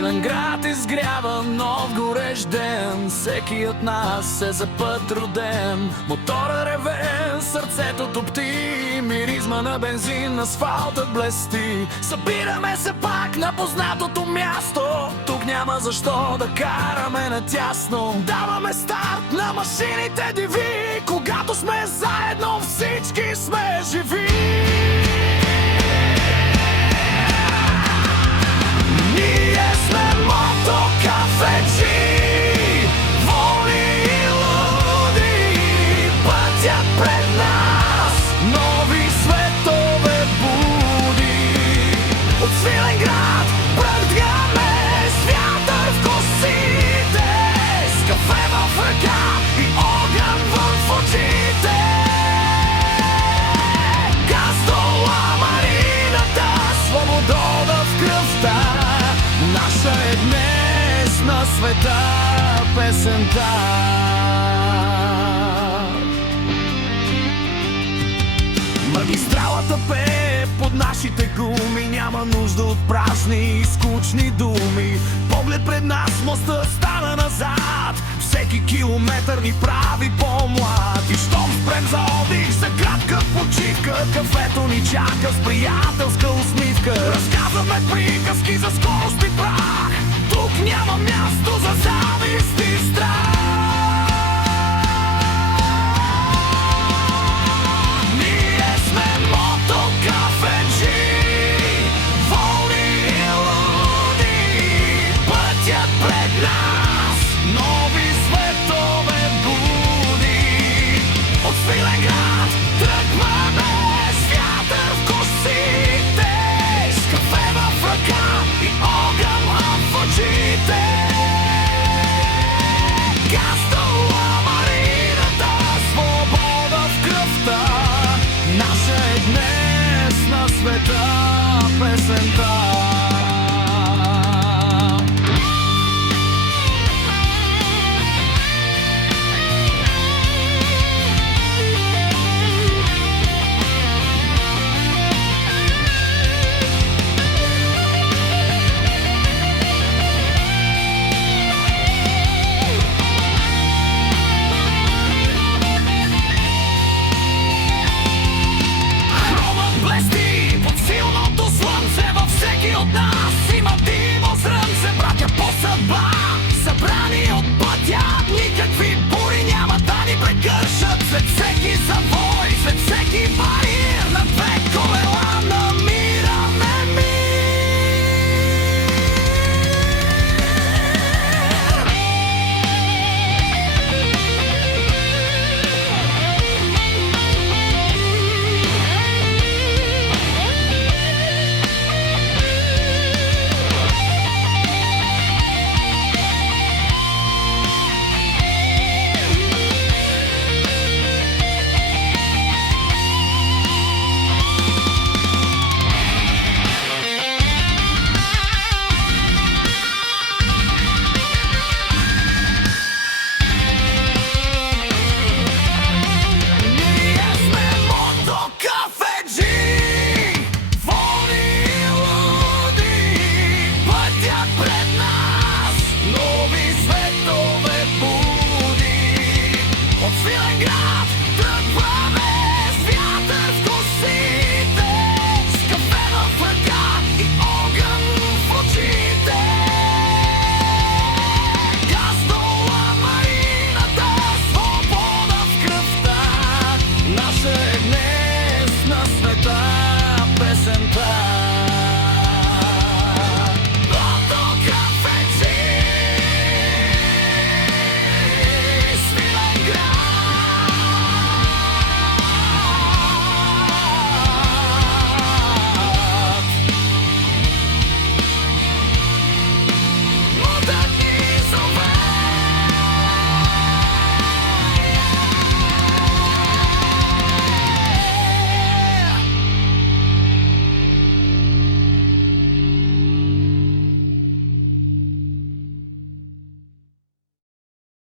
Свиленград изгрява нов горещ ден. Всеки от нас е за път роден. Мотора реве, сърцето топти, миризма на бензин, асфалтът блести. Събираме се пак на познатото място. Тук няма защо да караме натясно. Даваме старт на машините диви. Когато сме заедно, всички сме живи. Ние сме мотокафеджи, волни и луди. Пътят пред нас нови светове буди. От Свиленград пръдгаме с вятър в косите, с кафе в ръка и огън вън в очите. Кастола марината, свобода в кръвта. Наша е днес на света песента. Магистралата пее под нашите гуми. Няма нужда от празни и скучни думи. Поглед пред нас, моста стана назад. Всеки километър ни прави по-млад. И щом спрем за отдих, за кратка почивка, кафето ни чака с приятелска усмивка. Разказваме приказки за скорост и прах. Тук няма място за зависти.